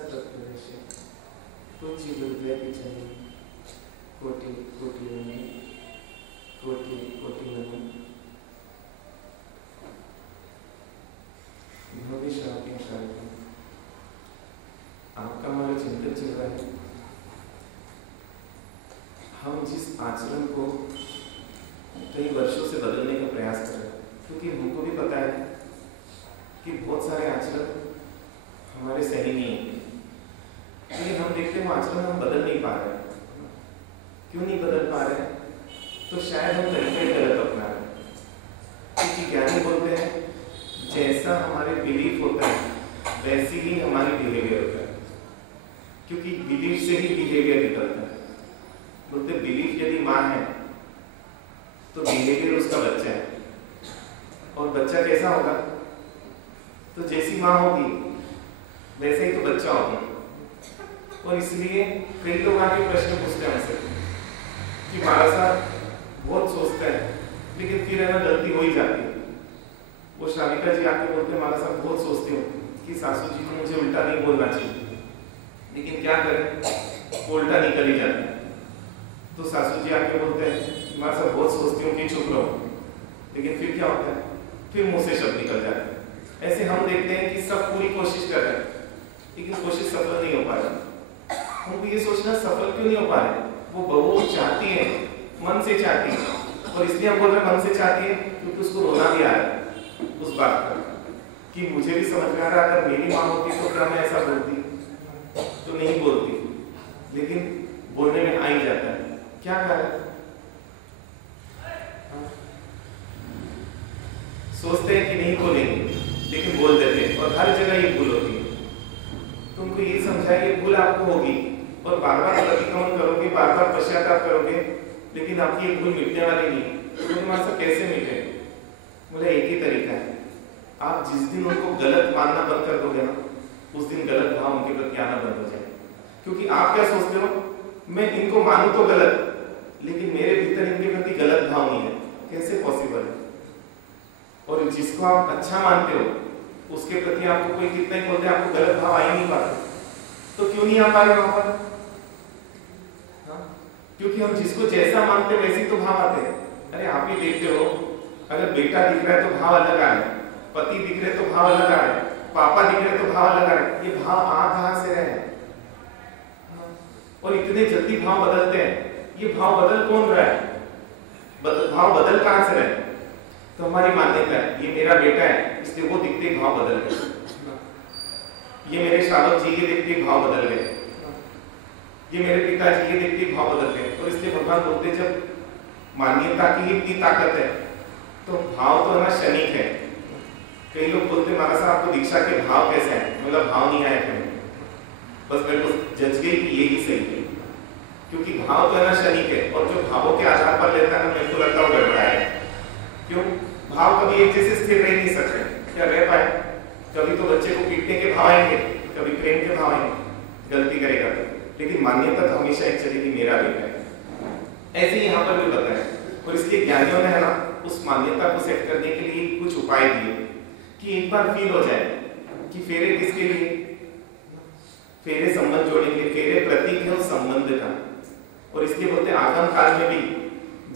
सत्प्रत्यस्य कुचिदुर्व्यभिचारी कोटि कोटि नमः कोटि कोटि नमः भविष्यापि शांति। आपका हमारा चिंतन चल रहा है, हम जिस आचरण को कई वर्षों से बदलने का प्रयास कर रहे हैं, क्योंकि हमको भी पता है कि बहुत सारे आचरण हमारे सही नहीं है, लेकिन हम देखते हैं आचरण हम बदल नहीं पा रहे हैं। क्यों नहीं बदल पा रहे हैं? तो शायद हम तरीके गलत अपना रहे हैं। क्योंकि ज्ञानी बोलते हैं जैसा हमारे बिलीफ होता है वैसी ही हमारी बिहेवियर होता है, क्योंकि बिलीफ से ही बिहेवियर निकलता है। बोलते बिलीफ यदि माँ है तो बिहेवियर उसका बच्चा है, और बच्चा कैसा होगा? तो जैसी माँ होगी वैसे ही तो बच्चा होगा। और इसलिए कई लोग आके प्रश्न पूछते हैं हमसे कि महाराज साहब बहुत सोचते हैं लेकिन फिर है ना गलती हो ही जाती है। वो श्राविका जी आके बोलते हैं महाराज साहब बहुत सोचती हूँ कि सासू जी को मुझे उल्टा नहीं बोलना चाहिए, लेकिन क्या करें वो उल्टा निकल ही जाता है। तो सासू जी आके बोलते हैं महाराज साहब बहुत सोचती हूँ कि चुप रहो, लेकिन फिर क्या होता है? फिर मुंह से शब्द निकल जाते हैं। ऐसे हम देखते हैं कि सब पूरी कोशिश कर रहे हैं लेकिन कोशिश सफल नहीं हो पा रही। हमको ये सोचना सफल क्यों नहीं हो पा रहे? वो बहू चाहती है, मन से चाहती है, और इसलिए हम बोल रहे हैं मन से चाहती है क्योंकि उसको रोना भी आ रहा है उस बात पर कि मुझे भी समझ में आ रहा अगर मेरी माँ होती तो क्या मैं ऐसा बोलती? तो नहीं बोलती, लेकिन बोलने में आ ही जाता है। क्या कारण? सोचते हैं कि नहीं बोलेंगे लेकिन बोल देते हैं, और हर जगह ये भूल होती है। तुमको ये समझाया ये भूल आपको होगी और बार बार प्रतिक्रमण करोगे, बार बार पश्चाताप करोगे, लेकिन आपकी ये भूल मिटने वाली नहीं। तो तुम्हारे साथ कैसे मिटे? बोले एक ही तरीका है, आप जिस दिन उनको गलत मानना बंद कर दोगे ना, उस दिन गलत भाव उनके प्रति आना बंद हो जाए। क्योंकि आप क्या सोचते हो, मैं इनको मानू तो गलत, लेकिन मेरे भीतर इनके प्रति गलत भाव नहीं है। कैसे पॉसिबल है? और जिसको आप अच्छा मानते हो उसके प्रति आपको कोई कितना ही बोलते हैं आपको गलत भाव आ ही नहीं पाते। तो क्यों नहीं आ पा रहे वहां पर? क्योंकि हम जिसको जैसा मानते वैसे तो भाव आते हैं। अरे आप ही देखते हो, अगर बेटा दिख रहा है तो भाव अलग आ रहे हैं, पति दिख रहे तो भाव अलग आ रहे हैं, पापा दिख रहे तो भाव अलग आ रहे हैं। ये भाव कहां से रहे? और इतने जल्दी भाव बदलते हैं, ये भाव बदल कौन रहा है? भाव बदल कहां से रहे? तो हमारी मान्यता है ये मेरा बेटा है इसलिए वो दिखते ही भाव बदल गए, ये मेरे श्रावक जी ये देखते ही भाव बदल गए, ये मेरे पिताजी ये देखते ही भाव बदल गए। और इसलिए भगवान बोलते जब मान्यता की इतनी ताकत है तो भाव तो है ना क्षणिक है। कई लोग बोलते महाराज साहब आपको दीक्षा के भाव कैसे हैं? मतलब भाव नहीं आया क्यों? बस मेरे को जज गई कि यही सही है, क्योंकि भाव तो है ना क्षणिक है, और जो भावों के आधार पर लेता है ना मेरे को लगता है गड़बड़ा है। क्यों? भाव कभी एक जैसे स्थिर रह नहीं सकते, क्या रह पाए? कभी तो बच्चे को पीटने के भाव आएंगे, कभी प्रेम के भाव आएंगे, गलती करेगा तो, लेकिन मान्यता तो हमेशा एक चलेगी मेरा बेटा है। ऐसे ही यहाँ पर भी बताया, और इसलिए ज्ञानियों ने है ना उस मान्यता को सेट करने के लिए कुछ उपाय दिए कि एक बार फील हो जाए कि फेरे किसके लिए? फेरे संबंध जोड़ने के लिए। फेरे प्रतीक है उस संबंध का, और इसलिए बोलते आगम काल में भी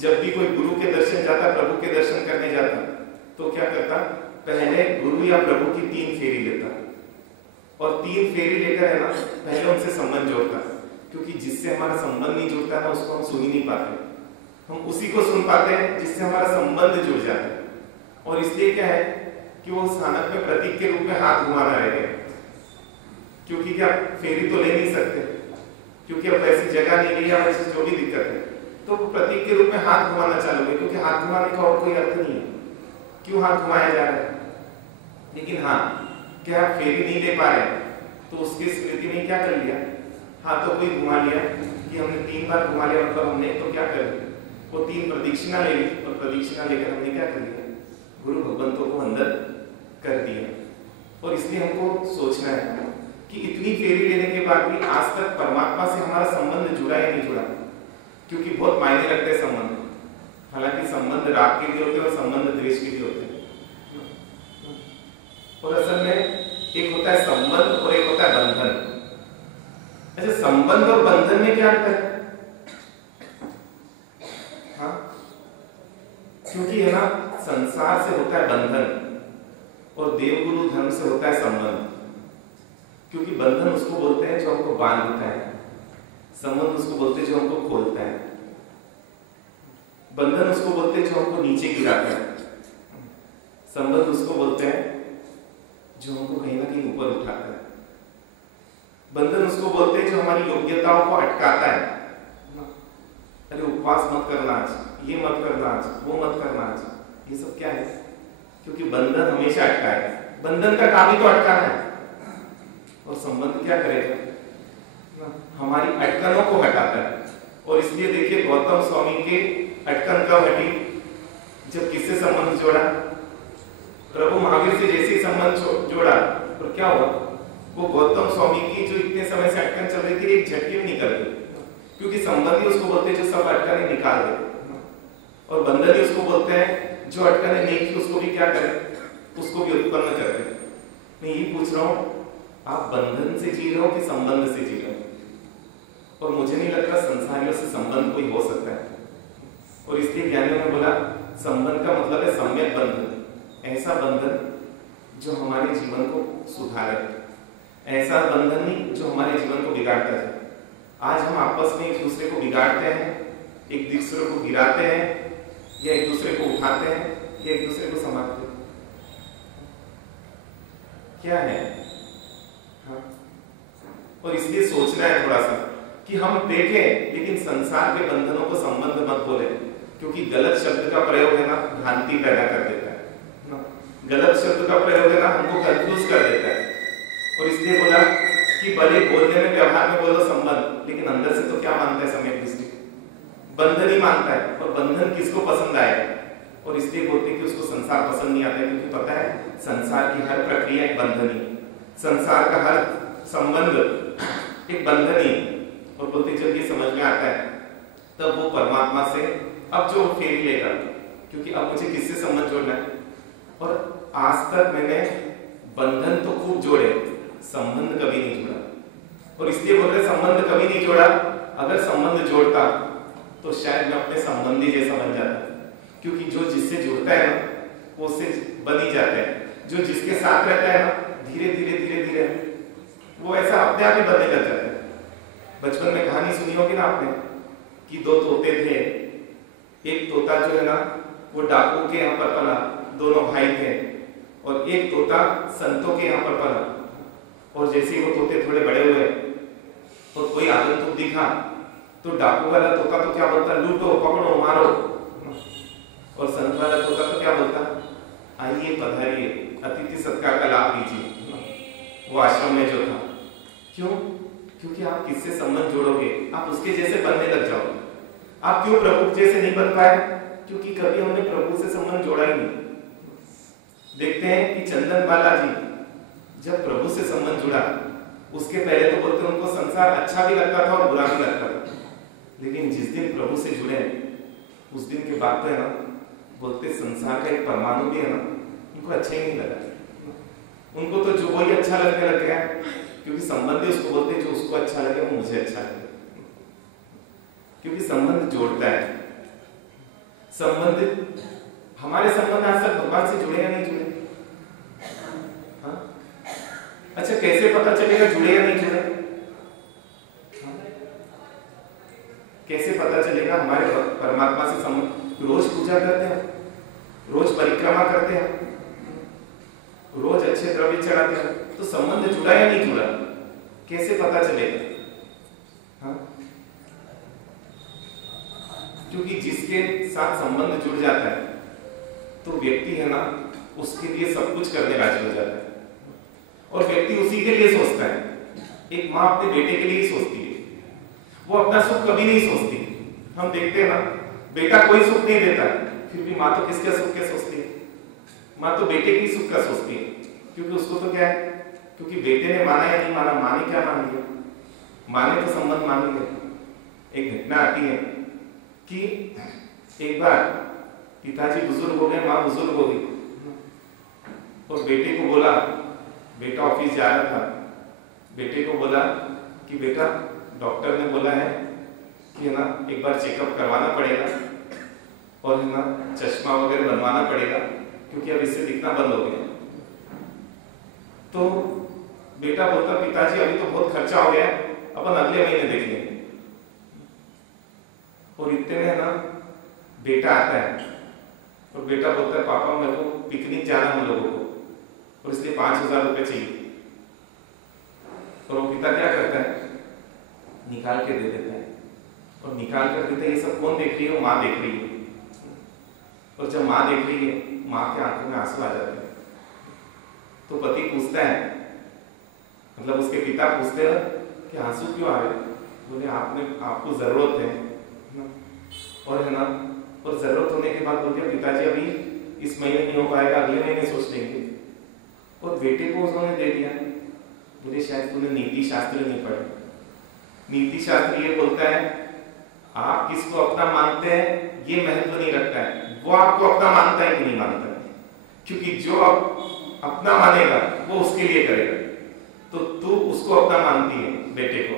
जब भी कोई गुरु के दर्शन जाता, प्रभु के दर्शन करने जाता, तो क्या करता? पहले गुरु या प्रभु की 3 फेरी लेता, और 3 फेरी लेकर है ना पहले उनसे संबंध जोड़ता, क्योंकि जिससे हमारा संबंध नहीं जुड़ता ना उसको हम सुन ही नहीं पाते। हम उसी को सुन पाते हैं जिससे हमारा संबंध जुड़ जाता है। और इसलिए क्या है कि वो स्थानक में प्रतीक के रूप में हाथ घुमाना रह गया, क्योंकि क्या फेरी तो ले नहीं सकते, क्योंकि अब ऐसी जगह नहीं रही है, ऐसी जो भी दिक्कत है, तो वो प्रतीक के रूप में हाथ घुमाना चालू है, क्योंकि हाथ घुमाने का और कोई अर्थ नहीं है। क्यों हाथ घुमाया जा रहा है? लेकिन हाँ, क्या आप फेरी नहीं ले पा रहे तो उसकी स्मृति में क्या कर लिया? हाथों को ही घुमा लिया कि हमने 3 बार घुमा लिया, मतलब हमने तो क्या कर लिया? वो 3 प्रदक्षिणा ले ली, और प्रदक्षिणा लेकर हमने क्या कर लिया? गुरु भगवंतों को अंदर कर दिया। और इसलिए हमको सोचना है कि इतनी फेरी लेने के बाद भी आज तक परमात्मा से हमारा संबंध जुड़ा या नहीं जुड़ा, क्योंकि बहुत मायने रखते हैं संबंध। हालांकि संबंध राग के लिए होते हैं और संबंध द्वेष के लिए होते हैं। और असल में एक होता है संबंध और एक होता है बंधन। अच्छा, संबंध और बंधन में क्या अंतर है? हाँ, क्योंकि है ना, संसार से होता है बंधन और देवगुरु धर्म से होता है संबंध। क्योंकि बंधन उसको बोलते हैं जो हमको बांधता है, संबंध उसको बोलते हैं जो हमको खोलता है। बंधन उसको बोलते हैं जो हमको नीचे गिराता है, संबंध उसको बोलते हैं जो हमको कहीं ना कहीं ऊपर उठाता है। बंधन उसको बोलते हैं जो हमारी योग्यताओं को अटकाता है। अरे उपवास मत करना आज, ये मत करना आज, वो मत करना आज, ये सब क्या है? क्योंकि बंधन हमेशा अटका है। बंधन का काम ही तो अटकाना है। और संबंध क्या करेगा? हमारी अटकनों को हटाता है। और इसलिए देखिए, गौतम स्वामी के अटकन कब हटी? जब किससे संबंध जोड़ा? प्रभु महावीर से जैसे ही संबंध जोड़ा, और क्या हुआ? वो गौतम स्वामी की जो इतने समय से अटकन चल रही थी, एक झटके में निकल गई। क्योंकि संबंधी उसको बोलते हैं जो सब अटकने निकाल दे, और बंधन ही उसको बोलते हैं जो अटकने नहीं थी उसको भी क्या करे? उसको भी उत्पन्न कर दे। मैं ये पूछ रहा हूं, आप बंधन से जी रहे हो कि संबंध से जी रहे हो? और मुझे नहीं लगता संसारियों से संबंध कोई हो सकता है। और इसलिए ज्ञानियों ने बोला संबंध का मतलब है सम्यक बंधन, ऐसा बंधन जो हमारे जीवन को सुधारे, ऐसा बंधन नहीं जो हमारे जीवन को बिगाड़ता है। आज हम आपस में एक दूसरे को बिगाड़ते हैं, एक दूसरे को गिराते हैं, या एक दूसरे को उठाते हैं, या एक दूसरे को संभालते हैं। क्या है? हाँ? और इसलिए सोचना है थोड़ा सा कि हम देखें, लेकिन संसार के बंधनों को संबंध मत बोले, क्योंकि गलत शब्द का प्रयोग है ना, भ्रांति पैदा कर देता है। गलत शब्द का प्रयोग है ना, हमको कंफ्यूज कर देता है। और इसलिए बोला कि भले बोलने में, व्यवहार में बोलो संबंध, लेकिन अंदर से तो क्या मानता है? सम्यक दृष्टि बंधन ही मानता है। और बंधन किसको पसंद आए? और इसलिए बोलते हैं कि उसको संसार पसंद नहीं आता है, क्योंकि पता है संसार की हर प्रक्रिया एक बंधन ही, संसार का हर संबंध एक बंधन ही। और बोलते जब ये समझ में आता है तब वो परमात्मा से अब जो फेरी लेगा, क्योंकि अब मुझे किससे संबंध जोड़ना है? और आज तक मैंने बंधन तो खूब जोड़े, संबंध कभी नहीं जोड़ा। और इसलिए बोल रहे संबंध कभी नहीं जोड़ा। अगर संबंध जोड़ता तो शायद मैं अपने संबंधी जैसा बन जाता, क्योंकि जो जिससे जुड़ता है ना, वो उससे बन ही जाता है। जो जिसके साथ रहता है ना, धीरे धीरे धीरे धीरे वो ऐसा अपने आप ही बनने लग जाता है। बचपन में कहानी सुनी होगी ना आपने कि दो तोते थे। एक तोता जो है ना, वो डाकू के यहाँ पर पला, दोनों भाई थे। और एक तोता संतों के यहाँ पर पला। और जैसे ही वो तोते थोड़े बड़े हुए तो कोई आगंतुक दिखा तो डाकू वाला तोता तो क्या बोलता? लूटो, पकड़ो, मारो। और संत वाला तोता तो क्या बोलता? आइए, पधारिए, अतिथि सत्कार का लाभ लीजिए। वो आश्रम में जो था, क्यों? क्योंकि आप किससे संबंध जोड़ोगे, आप उसके जैसे बनने लग जाओगे। आप क्यों प्रभु जैसे नहीं बन पाए? क्योंकि कभी हमने प्रभु से संबंध जोड़ा ही नहीं। देखते हैं कि चंदन बालाजी जब प्रभु से संबंध जुड़ा, उसके पहले तो बोलते उनको संसार अच्छा भी लगता था और बुरा भी लगता था, लेकिन जिस दिन प्रभु से जुड़े उस दिन के बाद तो है ना, बोलते संसार का एक परमाणु भी है ना, उनको अच्छा ही नहीं लगा। उनको तो जो वही अच्छा लगने लग गया, क्योंकि संबंधी उसको बोलते जो उसको अच्छा लगे वो मुझे अच्छा लगे, क्योंकि संबंध जोड़ता है। संबंध, हमारे संबंध आज तक भगवान से जुड़े या नहीं जुड़े? हाँ? अच्छा, कैसे पता चलेगा जुड़े या नहीं जुड़े? हाँ? कैसे पता चलेगा हमारे परमात्मा से संबंध? रोज पूजा करते हैं, रोज परिक्रमा करते हैं, रोज अच्छे द्रव्य चढ़ाते हैं, तो संबंध जुड़ा या नहीं जुड़ा? कैसे पता चलेगा? हाँ? क्योंकि जिसके साथ संबंध जुड़ जाता है तो व्यक्ति है ना, उसके लिए सब कुछ करने राजी हो जाता है। और व्यक्ति उसी के लिए सोचता है। एक माँ अपने बेटे के लिए ही सोचती है, वो अपना सुख कभी नहीं सोचती। हम देखते हैं ना, बेटा कोई सुख नहीं देता, फिर भी माँ तो किसके सुख के सोचती है? माँ तो बेटे की सुख का सोचती है, क्योंकि उसको तो क्या है, क्योंकि बेटे ने माना या नहीं माना, माँ ने क्या मान लिया? माँ ने तो संबंध मान लिया। एक घटना आती है कि एक बार पिताजी बुजुर्ग हो गए, माँ बुजुर्ग हो गई, और बेटे को बोला, बेटा ऑफिस जा रहा था, बेटे को बोला कि कि बेटा डॉक्टर ने बोला है कि है ना एक बार चेकअप करवाना पड़ेगा और है ना चश्मा वगैरह बनवाना पड़ेगा क्योंकि अब इससे दिखना बंद हो गया। तो बेटा बोलता पिताजी अभी तो बहुत खर्चा हो गया है, अपन अगले महीने देख लेंगे। और इतने में है ना बेटा आता है और बेटा बोलता है पापा मेरे को पिकनिक जाना हम लोगों को और इसलिए 5,000 रुपये चाहिए। और वो पिता क्या करता है, निकाल के दे देता है और निकाल कर देता है। ये सब कौन देख रही है? वो माँ देख रही है। और जब माँ देख रही है, माँ के आंखों में आंसू आ जाते हैं। तो पति पूछता है, मतलब उसके पिता पूछते हैं कि आंसू क्यों आ रहे? बोले आपको जरूरत है ना, और है ना, और जरूरत होने के बाद बोलते हैं पिताजी अभी इस महीने नहीं हो पाएगा, अगले महीने सोच लेंगे। और बेटे को उन्होंने दे दिया। बोले शायद तूने नीति शास्त्र नहीं पढ़ा। नीति शास्त्र ये बोलता है आप किसको अपना मानते हैं ये महत्व नहीं रखता है, वो आपको अपना मानता है कि नहीं मानता है। क्योंकि जो अपना मानेगा वो उसके लिए करेगा। तो तू उसको अपना मानती है बेटे को,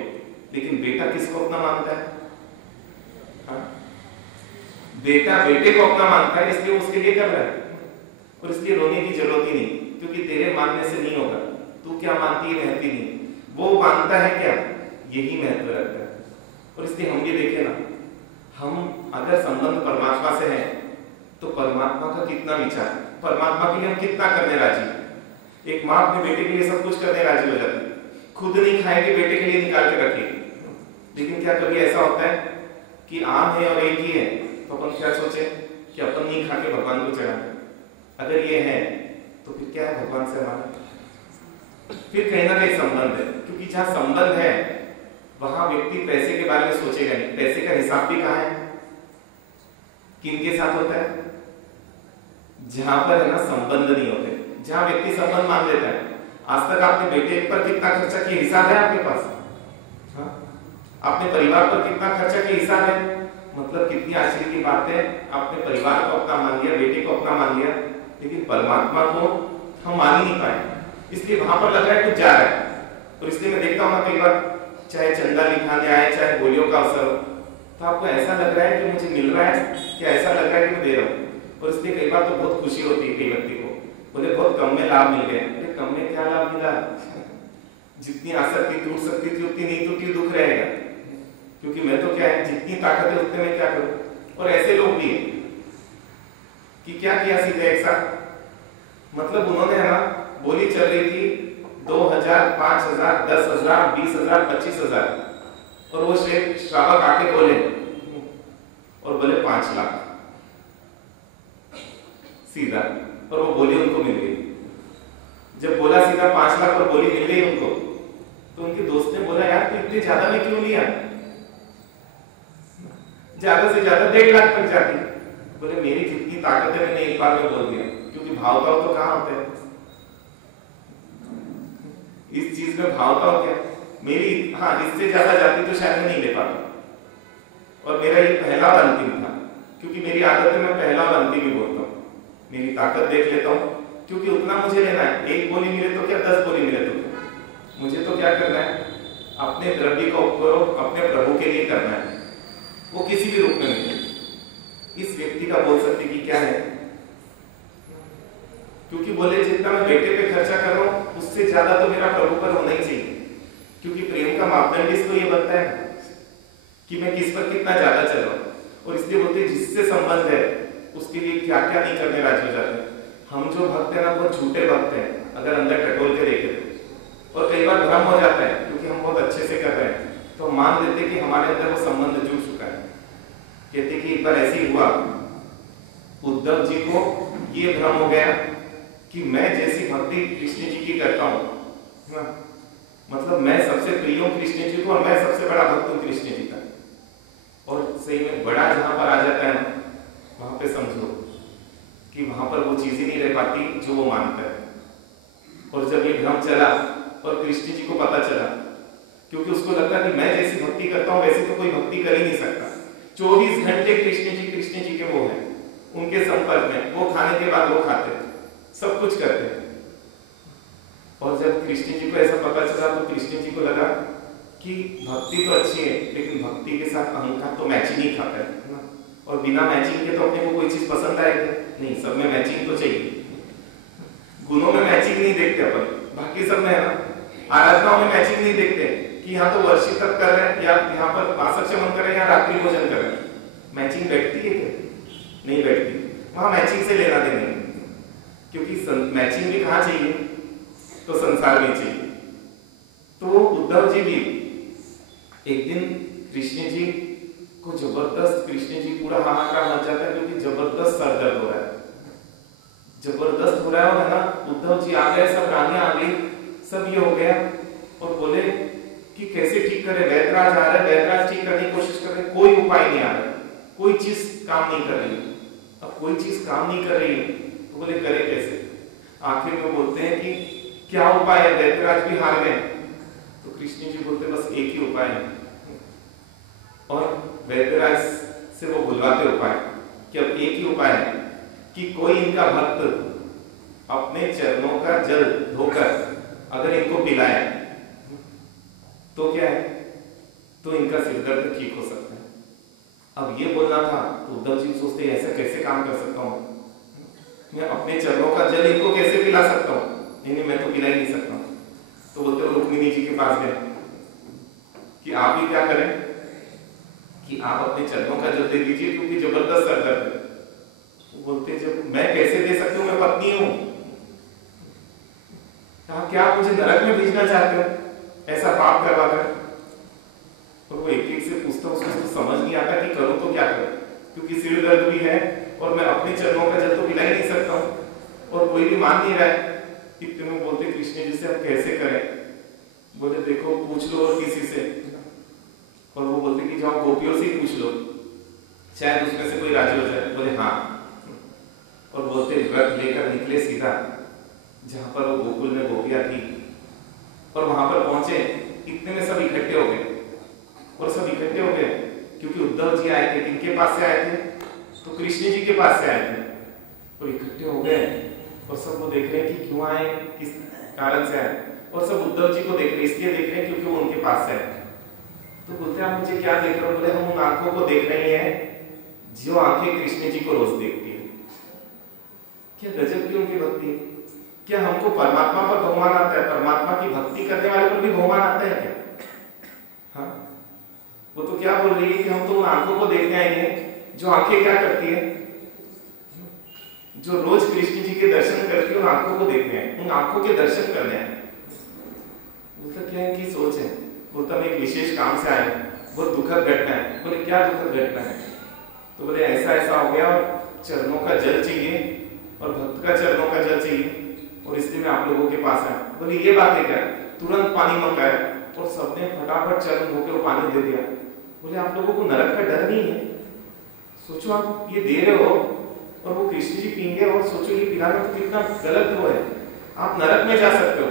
लेकिन बेटा किसको अपना मानता है? हाँ? बेटा बेटे को अपना मानता है, इसलिए उसके लिए कर रहा है। और इसलिए रोने की जरूरत ही नहीं, क्योंकि तेरे मानने से नहीं होगा। तू क्या मानती है महत्व नहीं, वो मानता है क्या, यही महत्व रखता है। और इसलिए हम ये देखें ना, हम अगर संबंध परमात्मा से है तो परमात्मा का कितना विचार, परमात्मा के लिए हम कितना करने राजी। एक माँ अपने बेटे के लिए सब कुछ करने राजी हो जाती है, खुद नहीं खाएगी बेटे के लिए निकाल के रखेगी। लेकिन क्या कभी ऐसा होता है कि आम है और एक ही है तो अपन क्या सोचे कि अपन नहीं खा के भगवान को चढ़ा दें? अगर ये है तो फिर क्या है भगवान से हमारा? फिर कहीं ना कहीं संबंध है, क्योंकि जहां संबंध है वहां व्यक्ति पैसे के बारे में सोचेगा नहीं। पैसे का हिसाब भी कहां है, किनके साथ होता है? जहां पर है ना संबंध नहीं होते, जहां व्यक्ति संबंध मान लेता है। आज तक आपने बेटे पर कितना खर्चा किया हिसाब है आपके पास? हाँ? आपने परिवार पर कितना खर्चा किया हिसाब है? मतलब कितनी आश्चर्य की बात है, आपने परिवार को अपना मान लिया, बेटे को अपना मान लिया, लेकिन परमात्मा को हम मान ही नहीं पाए। इसलिए वहां पर लग रहा है कुछ जा रहा है। और इसलिए मैं देखता हूं ना कई बार, चाहे चंदा लिखाने आए, चाहे बोलियों का अवसर, तो आपको ऐसा लग रहा है कि मुझे मिल रहा है, क्या ऐसा लग रहा है कि मैं दे रहा हूँ। और इसलिए कई बार तो बहुत खुशी होती है कई व्यक्ति को, बोले बहुत कम में लाभ मिल गए। अरे कम में क्या लाभ मिला? जितनी आसक्ति टूट सकती थी उतनी नहीं टूटी, दुख रहेगा। क्योंकि मैं तो क्या है, जितनी ताकत है उतने में क्या करूं। और ऐसे लोग भी हैं कि क्या किया सीधे एक साथ, मतलब उन्होंने है ना बोली चल रही थी 2,000, 5,000, 10,000, 20,000, 25,000, और वो श्रावक आके बोले और बोले 5 लाख सीधा, और वो बोली उनको मिल गई। जब बोला सीधा 5 लाख और बोली मिल गई उनको, तो उनके दोस्त ने बोला यार तू इतने ज्यादा में क्यों लिया, ज्यादा से ज्यादा 1.5 लाख तक जाती। बोले मेरी जितनी ताकत है मैंने एक बार में बोल दिया, क्योंकि भावताव तो कहां होते हैं, इस चीज में भावताव क्या मेरी, हाँ इससे ज्यादा जाती तो शायद मैं नहीं ले पाता। और मेरा ये पहला और अंतिम था, क्योंकि मेरी आदत है मैं पहला और अंतिम ही बोलता हूँ। मेरी ताकत देख लेता हूँ, क्योंकि उतना मुझे लेना है। एक बोली मिले तो क्या, 10 बोली मिले तो क्या, मुझे तो क्या करना है, अपने द्रव्य का उपयोग अपने प्रभु के लिए करना है, वो किसी भी रूप में मिले। इस व्यक्ति का बोल सकते कि क्या है, क्योंकि बोले जितना मैं बेटे पे खर्चा कर रहा हूं उससे ज्यादा तो मेरा प्रभु पर होना ही चाहिए। क्योंकि प्रेम का मापदंड इसको ये बनता है कि मैं किस पर कितना ज्यादा चल रहा हूं। और इसलिए बोलते जिससे संबंध है उसके लिए क्या क्या नहीं करने राजी हो जाते हैं। हम जो भक्त है ना बहुत झूठे भक्त हैं, अगर अंदर टटोल के देखे तो। और कई बार भ्रम हो जाता है, क्योंकि हम बहुत अच्छे से कर रहे हैं तो मान लेते कि हमारे अंदर वो संबंध जुड़ चुका है। कहते कि एक बार ऐसे ही हुआ, उद्धव जी को ये भ्रम हो गया कि मैं जैसी भक्ति कृष्ण जी की करता हूँ, मतलब मैं सबसे प्रिय हूँ कृष्ण जी को और मैं सबसे बड़ा भक्त हूँ कृष्ण जी का। और सही में बड़ा जहां पर आ जाता है वहां पे समझो कि वहां पर वो चीज ही नहीं रह पाती जो वो मानता है। और जब ये भ्रम चला और कृष्ण जी को पता चला, क्योंकि उसको लगता कि मैं जैसी भक्ति करता हूँ वैसे तो कोई भक्ति कर ही नहीं सकता। 24 घंटे कृष्ण जी के वो है, उनके संपर्क में, वो खाने के बाद वो खाते हैं, सब कुछ करते हैं। और जब कृष्ण जी को ऐसा पता चला तो कृष्ण जी को लगा कि भक्ति तो अच्छी है, लेकिन भक्ति के साथ अहंकार तो मैचिंग ही खाता है ना। और बिना मैचिंग के तो अपने को कोई चीज पसंद आएगी नहीं, सब में मैचिंग तो चाहिए। गुणों में मैचिंग नहीं देखते अपन, बाकी सब में है ना। आराधनाओं में मैचिंग नहीं देखते कि यहाँ तो वर्षित तक कर रहे हैं या यहाँ पर वासक चमन कर रहे हैं या रात्रि भोजन कर रहे हैं। मैचिंग बैठती है क्या? नहीं बैठती। वहां मैचिंग से लेना देना, क्योंकि मैचिंग भी कहाँ चाहिए? तो संसार में चाहिए। तो उद्धव जी भी एक दिन कृष्ण जी को जबरदस्त, कृष्ण जी पूरा हाहाकार मच जाता है क्योंकि जबरदस्त सर दर्द हो रहा है, जबरदस्त हो रहा है। और है ना, उद्धव जी आ गए, सब रानियां आ गई, सब ये हो गया और बोले कि कैसे ठीक करे। वैदराज आ रहे, वैदराज ठीक करने की कोशिश कर रहे, कोई उपाय नहीं आ रहा, कोई चीज काम नहीं कर रही। अब कोई चीज काम नहीं कर रही है तो बोले करे कैसे? आखिर में बोलते हैं कि क्या उपाय है? वैदराज भी हार गए। तो कृष्ण जी बोलते बस एक ही उपाय है, और वैदराज से वो बुलवाते उपाय कि अब एक ही उपाय है कि कोई इनका भक्त अपने चरणों का जल धोकर अगर इनको पिलाए तो क्या है, तो इनका सिर दर्द ठीक हो सकता है। अब ये बोलना था तो उद्धव जी सोचते ऐसा कैसे काम कर सकता हूं मैं, अपने चरणों का जल इनको कैसे पिला सकता हूं? नहीं, मैं तो पिला ही नहीं सकता। तो बोलते रुक्मिणी जी के पास गए कि आप ही क्या करें कि आप अपने चरणों का जल दे दीजिए क्योंकि जबरदस्त सर दर्द है। वो बोलते जब मैं कैसे दे सकती हूँ, मैं पत्नी हूं। कहा क्या आप मुझे नरक में भेजना चाहते हो ऐसा पाप करवा कर? और वो एक एक से पूछता, उसको तो समझ नहीं आता कि करूं तो क्या करूं, क्योंकि सिर दर्द भी है और मैं अपने चरणों का जल तो पिला ही नहीं सकता हूं और कोई भी मान नहीं रहा है। इतने में बोलते कृष्ण जी से हम कैसे करें? बोले देखो पूछ लो और किसी से। और वो बोलते कि जाओ गोपियों से ही पूछ लो, शायद उसमें से कोई राजी हो जाए। बोले हाँ। और बोलते व्रत लेकर निकले सीधा जहां पर वो गोकुल में गोपियां थी, और वहां पर पहुंचे। इतने में सब इकट्ठे हो गए, और सब इकट्ठे हो गए क्योंकि उद्धव जी आए थे। किनके पास से आए थे? तो कृष्ण जी के पास से आए थे। और इकट्ठे हो गए और सब वो देख रहे हैं कि क्यों आए, किस कारण से आए, और सब उद्धव जी को देख रहे, इसलिए देख रहे हैं क्योंकि वो उनके पास से आए। तो बोलते आप मुझे क्या देख रहे हो? बोले हम उन आंखों को देख रही हैं जो आंखें कृष्ण जी को रोज देखती है। क्या गजब की उनकी भक्ति है! क्या हमको परमात्मा पर बहुमान आता है? परमात्मा की भक्ति करने वाले पर भी बहुमान आता है क्या? हाँ, वो तो क्या बोल रही है कि हम तो उन आंखों को देखने आएंगे जो आंखें क्या करती है, जो रोज कृष्ण जी के दर्शन करती है, उन आंखों को देखने आए, उन आंखों के दर्शन करने आए। बोलता क्या है कि सोच है? बोलता मैं एक विशेष काम से आया, बहुत दुखद घटना है। बोले क्या दुखद घटना है? तो बोले ऐसा ऐसा हो गया और चरणों का जल चाहिए और भक्त का चरणों का जल चाहिए और इसलिए मैं आप लोगों के पास आया। बोले ये बात है क्या? तुरंत पानी मंगाया और सबने फटाफट चरण धो के पानी दे दिया। बोले आप लोगों को नरक का डर नहीं है? सोचो आप ये दे रहे हो और वो कृष्ण जी पीएंगे और सोचो ये पिलाना तो कितना गलत वो है, आप नरक में जा सकते हो।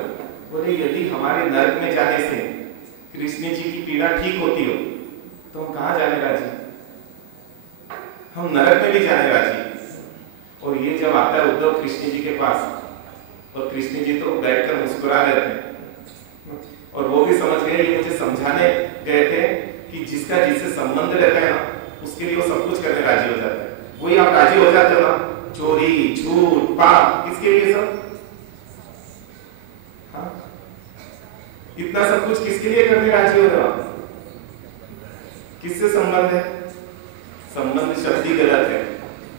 बोले यदि हमारे नरक में जाने से कृष्ण जी की पीड़ा ठीक होती हो तो हम कहाँ जाने राजी? हम नरक में भी जाने राजी। और ये जब आता है उद्धव कृष्ण जी के पास, और कृष्ण जी तो बैठकर मुस्कुरा रहे थे और वो भी समझ गए ये मुझे समझाने गए थे कि जिसका जिससे संबंध रहता है ना उसके लिए वो सब कुछ करने राजी हो जाता है। वही आप राजी हो जाते हो ना, चोरी झूठ पाप, किसके लिए सब? हाँ? इतना सब कुछ किसके लिए करने राजी हो रहे हो आप? किससे संबंध है? संबंध शब्द ही गलत है।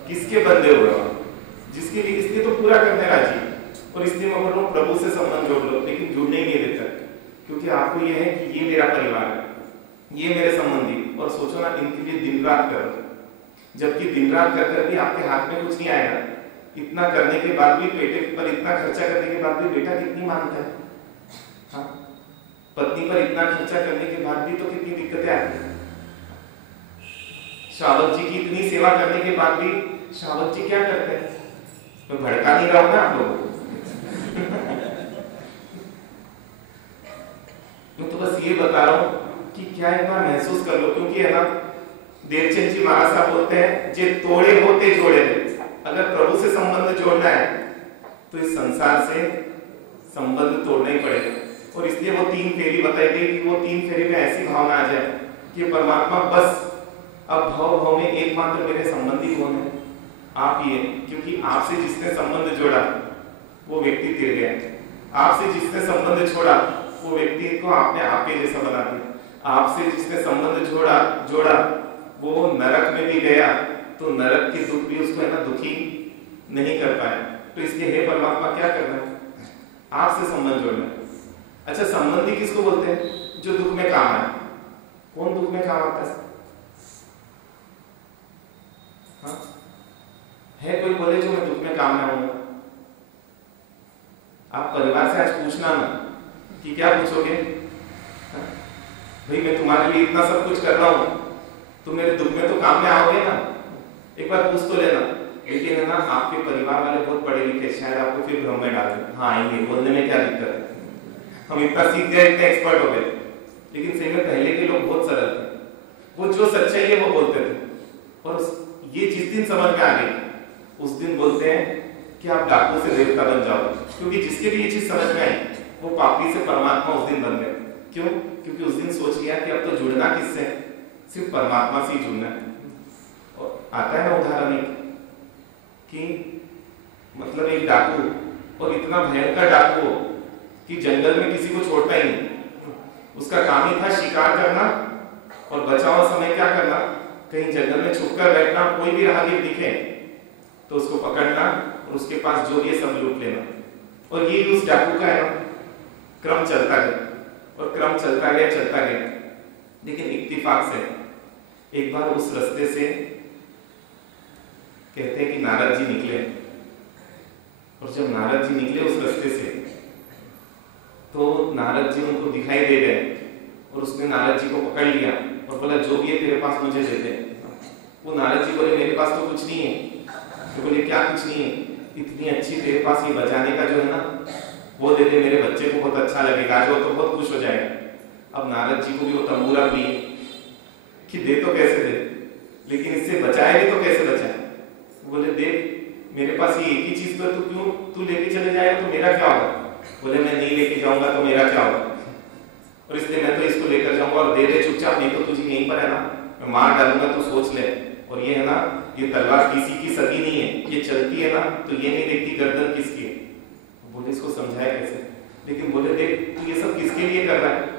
किसके बंदे हो रहे हो? जिसके लिए, इसलिए तो पूरा करने राजी। और इसलिए मैं बोल रहा हूँ प्रभु से संबंध जोड़ लो, लेकिन जुड़ने ही नहीं देता, क्योंकि आपको ये है कि ये मेरा परिवार है, ये मेरे संबंधी। और सोचो ना इनके लिए दिन रात करो, जबकि दिन रात कर भी आपके हाथ में कुछ नहीं आएगा। इतना करने के बाद भी, पेटे पर इतना खर्चा करने के बाद भी बेटा कितनी मानता है? हाँ, पत्नी पर इतना खर्चा करने के बाद भी तो कितनी दिक्कतें आती है। श्रावक जी की इतनी सेवा करने के बाद भी श्रावक जी क्या करते हैं? मैं भड़का नहीं रहा हूं ना आप लोगों को मैं तो बस ये बता रहा हूं कि क्या एक बार महसूस कर लो, क्योंकि है ना देवचंद जी महाराज साहब बोलते हैं जे तोड़े होते जोड़े। अगर प्रभु से संबंध जोड़ना है तो इस संसार से संबंध तोड़ना ही पड़ेगा। और इसलिए वो 3 फेरी बताई गई कि वो 3 फेरी में ऐसी भावना आ जाए कि परमात्मा बस अब भव भव में एकमात्र मेरे संबंधी कौन है? आप ही है, क्योंकि आपसे जिसने संबंध जोड़ा वो व्यक्ति तिर गया, आपसे जिसने संबंध छोड़ा वो व्यक्ति को आपने आपके जैसा बना दिया, आपसे जिसने संबंध जोड़ा वो नरक में भी गया तो नरक के दुख भी उसको है ना दुखी नहीं कर पाए। तो इसलिए हे परमात्मा क्या करना है? आपसे संबंध जोड़ना है। अच्छा, संबंधी किसको बोलते हैं? जो दुख में काम आए। कौन दुख में काम आता है? हाँ? है कोई बोले जो मैं दुख में काम में आऊंगा? आप परिवार से आज पूछना ना कि क्या पूछोगे? भाई मैं तुम्हारे लिए इतना सब कुछ कर रहा हूं, तुम मेरे दुख में तो काम में आओगे ना? एक बार पूछ तो लेना। लेकिन है ना, आपके परिवार वाले बहुत पढ़े लिखे, शायद आपको फिर भ्रम में डाल दें, हाँ आएंगे, बोलने में क्या दिक्कत है, हम इतना सीख गए, इतने एक्सपर्ट हो गए। लेकिन सही में पहले के लोग बहुत सरल थे, वो जो सच्चाई है वो बोलते थे। और ये जिस दिन समझ में आ गई उस दिन बोलते हैं कि आप डाकू से देवता बन जाओ, क्योंकि जिसके भी ये चीज समझ में आई वो पापी से परमात्मा उस दिन बन गए। क्यों? क्योंकि उस दिन सोच लिया कि अब तो जुड़ना किससे है? सिर्फ परमात्मा से ही जुड़ना है। और आता है ना उदाहरण एक कि मतलब एक डाकू, और इतना भयंकर डाकू कि जंगल में किसी को छोड़ता ही नहीं, उसका काम ही था शिकार करना और बचाव समय क्या करना, कहीं जंगल में छुपकर बैठना, कोई भी राहगीर दिखे तो उसको पकड़ना और उसके पास जो भी सब लूट लेना। और ये उस डाकू का है ना क्रम चलता गया और क्रम चलता गया। लेकिन इत्तेफाक से एक बार उस रास्ते से कहते हैं कि नारद जी निकले, और जब नारद जी निकले उस रास्ते से तो नारद जी उनको दिखाई दे गए और उसने नारद जी को पकड़ लिया और बोला जो भी है तेरे पास मुझे दे दे। वो नारद जी बोले मेरे पास तो कुछ नहीं है। तो बोले क्या कुछ नहीं है? इतनी अच्छी तेरे पास ये बचाने का जो है ना वो दे दे, मेरे बच्चे को बहुत अच्छा लगेगा, जो तो बहुत खुश हो जाएगा। अब नारद जी को भी वो तंबूरा भी कि दे तो कैसे दे, लेकिन इससे बचाए भी तो कैसे बचाए? बोले देख मेरे पास ये एक ही चीज तो, तू लेके चले जाएगा तो मेरा क्या होगा? बोले मैं नहीं लेके जाऊंगा तो मेरा क्या होगा, और इसलिए मैं तो इसको लेकर जाऊंगा और दे दे चुपचाप, नहीं तो तुझे यहीं पर है ना मैं मार डालूंगा, तो सोच ले। और ये है ना ये तलवार किसी की सगी नहीं है, ये चलती है ना तो ये नहीं देखती गर्दन किसकी है। बोले इसको समझाया कैसे? लेकिन बोले देख तू ये सब किसके लिए कर रहा है?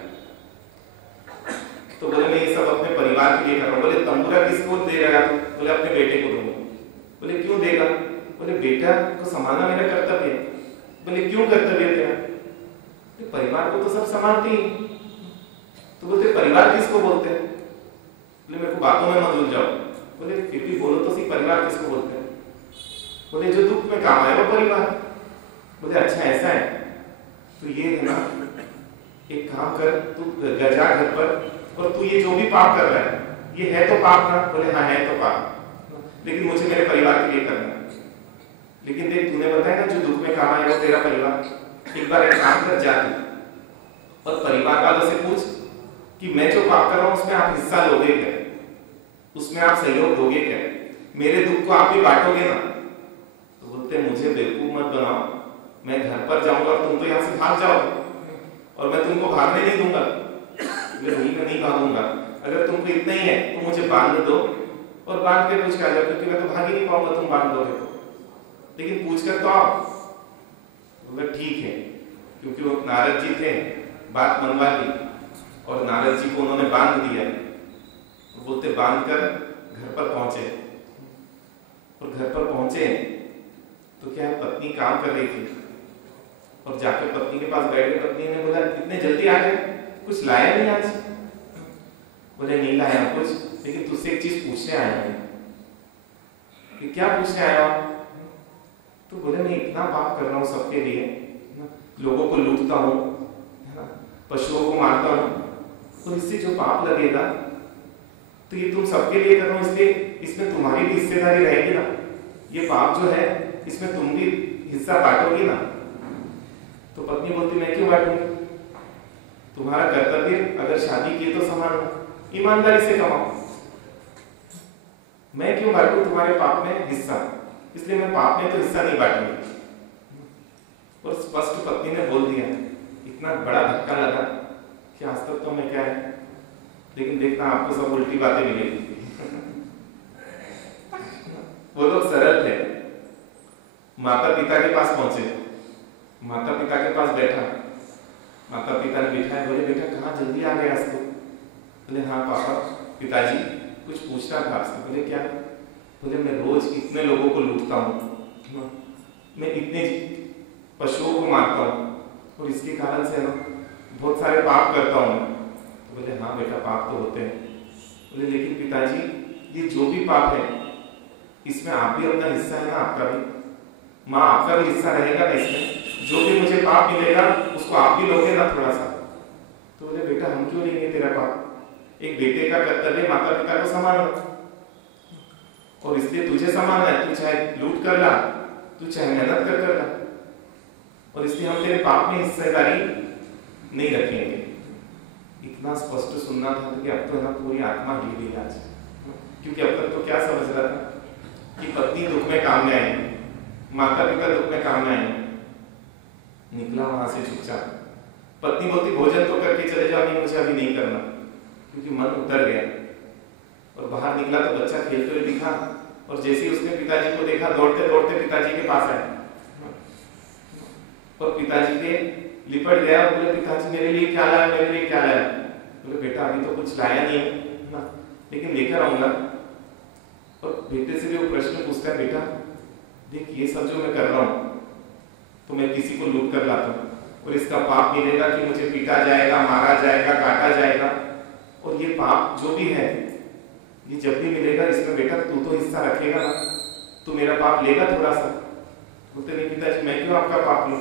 तो बोले मैं ये सब अपने परिवार के लिए कर रहा हूँ। बोले तंबूरा किसको दे रहा है? बोले अपने बेटे को दूंगा। बोले क्यों देगा? बोले बेटा को संभालना मेरा कर्तव्य है। बोले क्यों कर्तव्य तेरा? परिवार को तो सब संभालते ही। तो बोलते परिवार किसको बोलते हैं? बोले मेरे को बातों में मत उलझ जाओ। बोले फिर भी बोलो तो सही, परिवार किसको बोलते हैं? बोले जो दुख में काम आए वो परिवार। बोले अच्छा ऐसा है, तो ये है ना एक काम कर, तू गजा घर पर, और तू ये जो भी पाप कर रहा है ये है तो पाप ना? बोले हाँ है तो पाप, लेकिन मुझे मेरे परिवार के लिए करना है। लेकिन देख तूने बताया ना जो दुख में काम आए वो तेरा परिवार। एक बार एक काम कर जा तू और परिवार वालों से पूछ कि मैं जो पाप कर रहा हूं उसमें आप हिस्सा लोगे क्या, उसमें आप सहयोग दोगे क्या, मेरे दुख को आप भी बांटोगे ना? तो बोलते मुझे बेवकूफ मत बनाओ, मैं घर पर जाऊंगा और तुम तो यहाँ से भाग जाओगे और मैं तुमको भागने नहीं दूंगा। मैं नहीं भागूंगा, अगर तुमको इतना ही है तो मुझे बांध दो और बांध के कुछ कहा जाओ, क्योंकि मैं तो भाग ही नहीं पाऊंगा तुम बांध दोगे तो, लेकिन पूछ कर तो आओ। बोले ठीक है, क्योंकि वो नारद जी थे, बात मनवा ली और नारद जी को उन्होंने बांध दिया। बोलते बांध कर घर पर पहुंचे, और घर पर पहुंचे तो क्या पत्नी काम कर रही थी और जाकर पत्नी के पास बैठ गए। पत्नी ने बोला इतने जल्दी आ गए, कुछ लाया नहीं आज? बोले नहीं लाया कुछ, लेकिन तुझसे एक चीज पूछने आया हूं। कि क्या पूछने आया हो? तो बोले मैं इतना पाप कर रहा हूँ सबके लिए, लोगों को लूटता हूँ, पशुओं को मारता हूँ, तो इससे जो पाप लगेगा तो ये तुम सबके लिए कर रहा हूँ, इसलिए इसमें तुम्हारी भी हिस्सेदारी रहेगी ना, ये पाप जो है इसमें तुम भी हिस्सा बांटोगी ना? तो पत्नी बोलती मैं क्यों बांटूंगी, तुम्हारा कर्तव्य अगर शादी की तो समान ईमानदारी से कमाओ, मैं क्यों बांटूं तुम्हारे पाप में हिस्सा, इसलिए मैं पाप में तो हिस्सा नहीं बांटूंगी। और स्पष्ट पत्नी ने बोल दिया, इतना बड़ा धक्का लगा कि आज तक तो मैं क्या है, लेकिन देखना आपको सब उल्टी बातें मिलेगी। वो लोग सरल थे। माता पिता के पास पहुंचे, माता पिता के पास बैठा, माता पिता ने बिठाया, बोले बेटा कहाँ जल्दी आ गए आज तो? बोले हाँ पापा, पिताजी कुछ पूछना था आपसे। बोले क्या? बोले मैं रोज इतने लोगों को लूटता हूँ, मैं इतने पशुओं को मारता हूँ और इसके कारण से ना बहुत सारे पाप करता हूँ। तो बोले हाँ बेटा पाप तो होते हैं। बोले लेकिन पिताजी ये जो भी पाप है इसमें आप भी अपना हिस्सा है ना, आपका भी, माँ आपका भी हिस्सा रहेगा ना इसमें, जो भी मुझे पाप मिलेगा उसको आप भी लोगे ना थोड़ा सा। तो बोले बेटा हम क्यों लेंगे तेरा पाप, एक बेटे का कर्तव्य माता पिता को संभालना, और इसलिए तुझे संभालना है, तू चाहे लूट कर ला, तू चाहे मेहनत कर ला, और इसलिए हम तेरे पाप में हिस्सेदारी नहीं रखेंगे। इतना स्पष्ट सुनना था कि अब तो ना पूरी आत्मा हिल गई आज, क्योंकि अब तक तो क्या समझ रहा था कि पत्नी दुख में काम में आई, माता पिता दुख में काम में आई, निकला वहां से चुपचाप। पत्नी बोलती भोजन तो करके चले जाओ, नहीं मुझे अभी नहीं करना, क्योंकि मन उतर गया। और बाहर निकला तो बच्चा खेलते हुए दिखा, और जैसे ही उसने पिताजी को देखा दौड़ते दौड़ते पिताजी के पास आया और पिताजी के लिपट गया और बोले पिताजी मेरे लिए क्या लाया, मेरे लिए क्या लाया? बोले बेटा अभी तो कुछ लाया नहीं है ना, लेकिन लेकर आऊंगा। और बेटे से भी वो प्रश्न पूछता है, बेटा देख ये सब जो मैं कर रहा हूँ तो मैं किसी को लूट कर लाता हूँ और इसका पाप मिलेगा कि मुझे पीटा जाएगा, मारा जाएगा, काटा जाएगा, और ये पाप जो भी है ये जब भी मिलेगा इसमें बेटा तू तो हिस्सा रखेगा ना, तू मेरा पाप लेगा थोड़ा सा? बोलते नहीं पिताजी मैं क्यों आपका पाप लूं,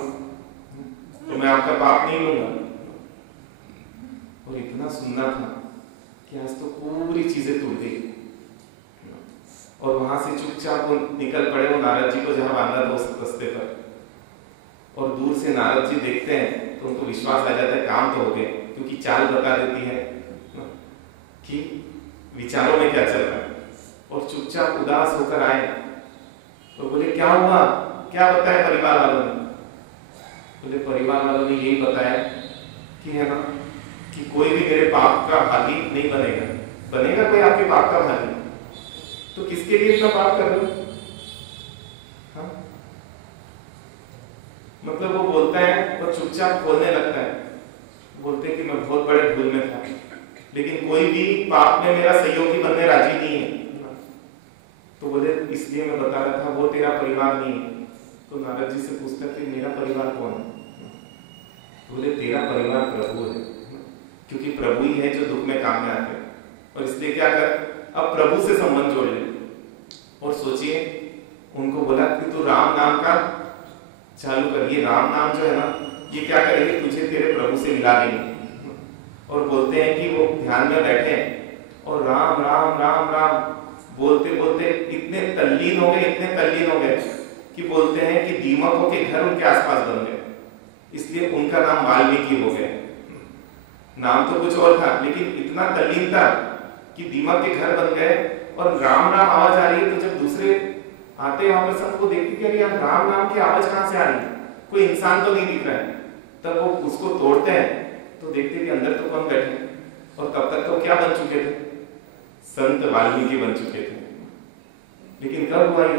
तो मैं आपका पाप नहीं लूंगा। और इतना सुनना था कि आज तो पूरी चीजें टूट गई, और वहां से चुपचाप वो निकल पड़े वो नारद जी को जहां बांधा था उस रास्ते पर। और दूर से नारद जी देखते हैं तो उनको विश्वास आ जाता है काम तो हो गए, क्योंकि चाल बता देती है कि विचारों में क्या चल रहा है। और चुपचाप उदास होकर आए तो बोले क्या हुआ, क्या बताया परिवार वालों ने? बोले परिवार वालों ने यही बताया कि है ना कि कोई भी मेरे पाप का भागी नहीं बनेगा, बनेगा कोई आपके पाप का भागी, तो किसके लिए इतना पाप कर रहे हो? हाँ? मतलब वो बोलता है और चुपचाप बोलने लगता है, बोलते हैं कि मैं बहुत बड़े भूल में था, लेकिन कोई भी पाप में मेरा सहयोगी बनने राजी नहीं है। तो बोले इसलिए मैं बता रहा था वो तेरा परिवार नहीं है। तो नारद जी से पूछता कि मेरा परिवार कौन है? तो बोले तेरा परिवार प्रभु है, क्योंकि प्रभु ही है जो दुख में काम में आते हैं। और इसलिए क्या कर, अब प्रभु से संबंध जोड़ ले। और सोचिए उनको बोला कि तू राम नाम का चालू कर, ये राम नाम जो है ना ये क्या करेंगे, तुझे तेरे प्रभु से मिला देंगे। और बोलते हैं कि वो ध्यान में बैठे और राम राम राम राम बोलते बोलते इतने तल्लीन हो गए, इतने तल्लीन हो गए कि बोलते हैं कि दीमकों के घर उनके आसपास बन गए, इसलिए उनका नाम वाल्मीकि हो गया। नाम तो कुछ और था लेकिन इतना तल्लीन था कि दीमक के घर बन गए। और राम राम आवाज आ रही है, तो जब दूसरे आते वहां पर सबको देखते कि अरे राम नाम की आवाज कहां से आ रही है, कोई इंसान तो नहीं दिख रहा है। तब वो उसको तोड़ते हैं तो देखते कि अंदर तो कौन बैठे, और तब तक तो क्या बन चुके थे, संत वाल्मीकि बन चुके थे। लेकिन कब हुआ ये?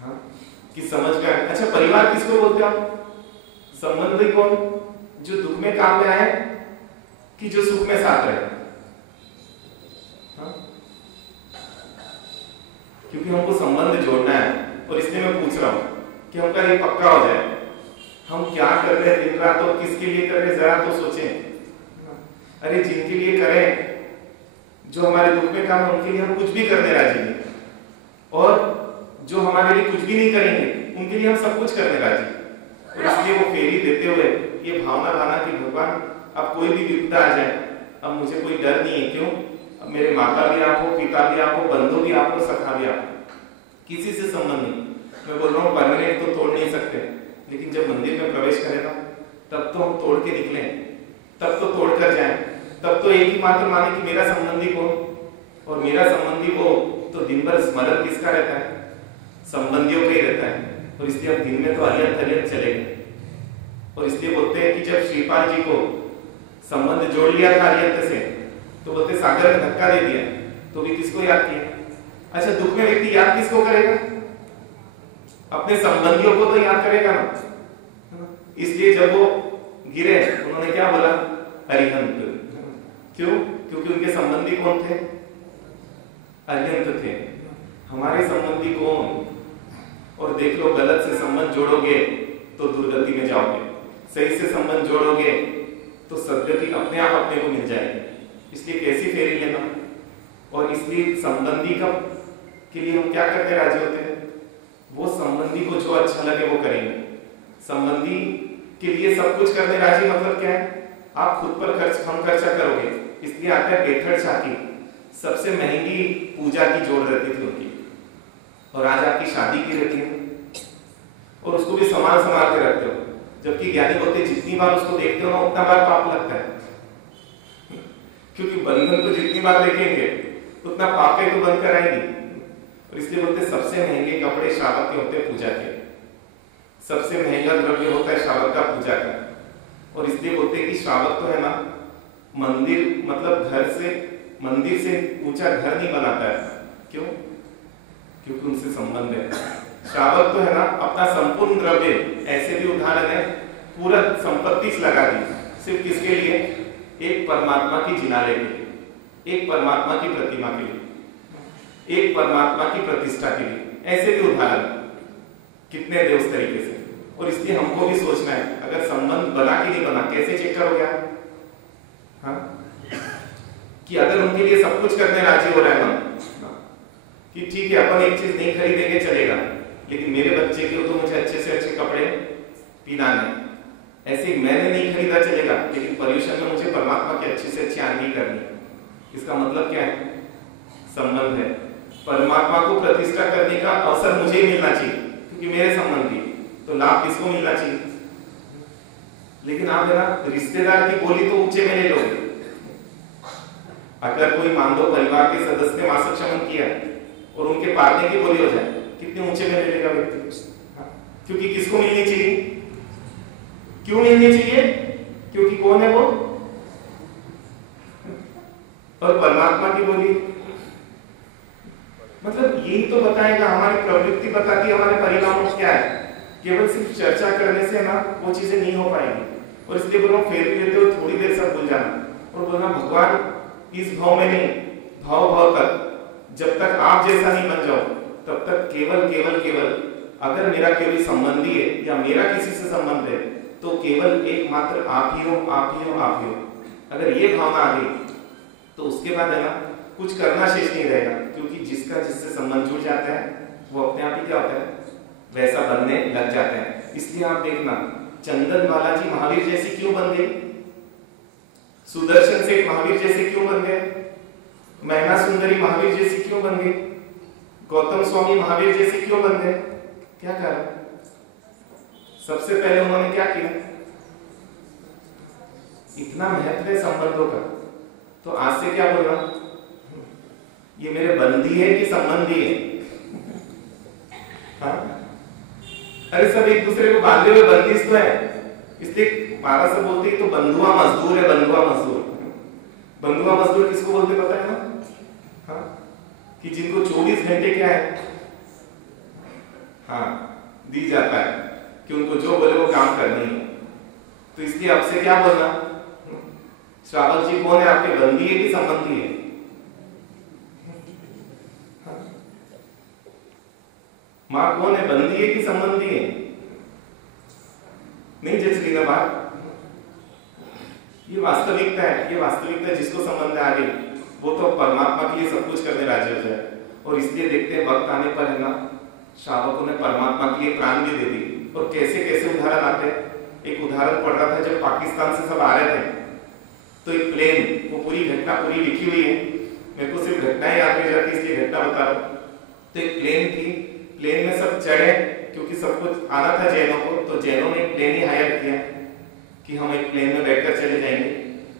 हाँ? कि समझ में आया। अच्छा परिवार किसको बोलते हैं आप? संबंधी कौन? जो दुख में काम में आए कि जो सुख में साथ रहे? हाँ? क्योंकि हमको संबंध जोड़ना है, और इसलिए मैं पूछ रहा हूं कि हमका ये पक्का हो जाए हम क्या कर रहे हैं दिन रात, और किसके लिए कर रहे हैं जरा तो सोचें। अरे जिनके लिए करें, जो हमारे दुख में काम, उनके लिए हम कुछ भी करने राजी हैं, और जो हमारे लिए कुछ भी नहीं करेंगे उनके लिए हम सब कुछ करने राजी। और इसलिए वो फेरी देते हुए ये भावना लाना कि भगवान अब कोई भी विपदा आ जाए अब मुझे कोई डर नहीं है। क्यों? अब मेरे माता भी आप हो, पिता भी आप हो, बंधु भी आप हो, सखा भी आप हो, किसी से संबंध नहीं। मैं बोल रहा हूँ परमानेंट तो तोड़ नहीं सकते, लेकिन जब मंदिर में प्रवेश करेगा तब तो हम तोड़ के निकले, तब तो तोड़ कर जाए, तब तो एक ही मात्र माने कि मेरा संबंधी कौन, और मेरा संबंधी वो, तो दिन भर स्मरण किसका रहता है? संबंधियों का ही रहता है। और इसलिए अब दिन में तो अलियत थलियत चलेंगे, और इसलिए बोलते हैं कि जब श्रीपाल जी को संबंध जोड़ लिया था आर्यंत से, तो बोलते सागर में धक्का दे दिया तो भी किसको याद किया? अच्छा, दुख में व्यक्ति याद किसको करेगा? अपने संबंधियों को तो याद करेगा ना। इसलिए जब वो गिरे उन्होंने क्या बोला? अरिहंत। क्यों? क्योंकि उनके संबंधी कौन थे? अरिहंत थे। हमारे संबंधी कौन? और देख लो, गलत से संबंध जोड़ोगे तो दुर्गति में जाओगे, सही से संबंध जोड़ोगे तो सदगति अपने आप अपने को मिल जाएगी। इसलिए कैसी फेरी लेना, और इसलिए संबंधी का के लिए हम क्या करते राजी होते हैं? वो संबंधी को जो अच्छा लगे वो करेंगे। संबंधी के लिए सब कुछ करने राजी मतलब क्या है? आप खुद पर हम खर्चा करोगे। इसलिए आता है बेथड़ शाकी, सबसे महंगी पूजा की जोड़ रहती थी उनकी, और आज आपकी शादी की रहती है और उसको भी संभाल संभाल के रखते हो। जबकि ज्ञानी बोलते जितनी बार उसको देखते हो ना उतना बार पाप लगता है, क्योंकि बंधन को जितनी बार देखेंगे उतना पाप को बंद कराएंगे। और इसलिए बोलते सबसे महंगे कपड़े श्रावक के होते हैं पूजा के, सबसे महंगा द्रव्य होता है श्रावक का पूजा का। और इसलिए बोलते हैं कि श्रावक तो है ना, मंदिर मतलब घर से, मंदिर से ऊंचा घर नहीं बनाता है। क्यों? क्योंकि उनसे संबंध है। श्रावक तो है ना, अपना संपूर्ण द्रव्य, ऐसे भी उदाहरण है, पूरा संपत्ति से लगा दी सिर्फ किसके लिए? एक परमात्मा की जिनाले के लिए, एक परमात्मा की प्रतिमा के लिए, एक परमात्मा की प्रतिष्ठा के लिए। ऐसे भी उदाहरण कितने दे उस तरीके से। और इसलिए हमको भी सोचना है, अगर संबंध बना कि नहीं बना, कैसे चेक करोगे आप? हाँ, कि अगर उनके लिए सब कुछ करने राजी हो रहा है ना, कि ठीक है अपन एक चीज नहीं खरीदेंगे चलेगा, लेकिन मेरे बच्चे के तो मुझे अच्छे से अच्छे कपड़े पहनाने, ऐसे मैंने नहीं खरीदा चलेगा, लेकिन पर्यूषण में मुझे परमात्मा की अच्छी से अच्छी आरती करनी। इसका मतलब क्या है? संबंध है। परमात्मा को प्रतिष्ठा करने का अवसर मुझे ही मिलना चाहिए, क्योंकि मेरे संबंधी, तो लाभ किसको मिलना चाहिए? लेकिन आप है ना, रिश्तेदार की बोली तो ऊंचे में ले लो। अगर कोई मान लो परिवार के सदस्य ने मासिक शमन किया और उनके पालने की बोली हो जाए, कितने ऊंचे में ले लेगा व्यक्ति? क्योंकि किसको मिलनी चाहिए? क्यों मिलनी चाहिए? क्योंकि कौन है वो? और परमात्मा की बोली मतलब यही तो बताएगा, हमारी प्रवृत्ति बताती है हमारे परिणाम क्या है। केवल सिर्फ चर्चा करने से ना वो चीजें नहीं हो पाएंगी। और इसलिए बोलो फेर भी लेते हो थोड़ी देर सब भूल जाना और बोलना भगवान इस भाव में नहीं, भाव भाव तक, जब तक आप जैसा नहीं बन जाओ तब तक केवल केवल केवल अगर मेरा कोई संबंधी है या मेरा किसी से संबंध है तो केवल एकमात्र आप ही हो, आप ही हो, आप ही हो। अगर ये भावना आ गई तो उसके बाद है ना कुछ करना शेष नहीं रहेगा, क्योंकि जिसका जिससे संबंध जुड़ जाता है वो अपने आप ही क्या होता है? वैसा बनने लग जाता है। इसलिए आप देखना चंदन बालाजी महावीर जैसी क्यों बन गई? सुदर्शन सेठ महावीर जैसे क्यों बन गए? मैना सुंदरी महावीर जैसी क्यों बन गई? गौतम स्वामी महावीर जैसे क्यों बन गए? क्या कारण? सबसे पहले उन्होंने क्या किया? इतना महत्व है संबंधों का, तो आज से क्या बोलना? ये मेरे बंदी है कि संबंधी है? हाँ? अरे सब एक दूसरे को बांधे हुए बंदिश तो है। इसलिए महाराज से बोलते हैं तो बंधुआ मजदूर है, बंधुआ मजदूर। बंधुआ मजदूर किसको बोलते पता है ना? हाँ? कि जिनको 24 घंटे क्या है? हाँ, दी जाता है कि उनको जो बोले वो काम करनी है। तो इसलिए अब से क्या बोलना? श्रावक जी कौन है? आपके बंदी है कि संबंधी है? मां कौन है? बंदी है कि संबंधी है? नहीं जच रही ना बात। ये वास्तविकता है, ये वास्तविकता जिसको संबंध आ गई वो तो परमात्मा के लिए सब कुछ करने राजी हो जाए। और इसलिए देखते हैं वक्त आने पर है ना श्रावकों ने परमात्मा के लिए प्राण भी दे दी। और कैसे कैसे उदाहरण आते हैं। एक उदाहरण पढ़ रहा था, जब पाकिस्तान से सब आ रहे थे तो एक प्लेन, वो पूरी घटना पूरी लिखी हुई है, मेरे को सिर्फ घटनाएं याद नहीं जाती इसलिए घटना बता रहा हूं। तो एक प्लेन थी, प्लेन में सब चढ़े क्योंकि सब कुछ आना था जैनों को, तो जैनों ने एक प्लेन ही हायर किया कि हम एक प्लेन में बैठकर चले जाएंगे।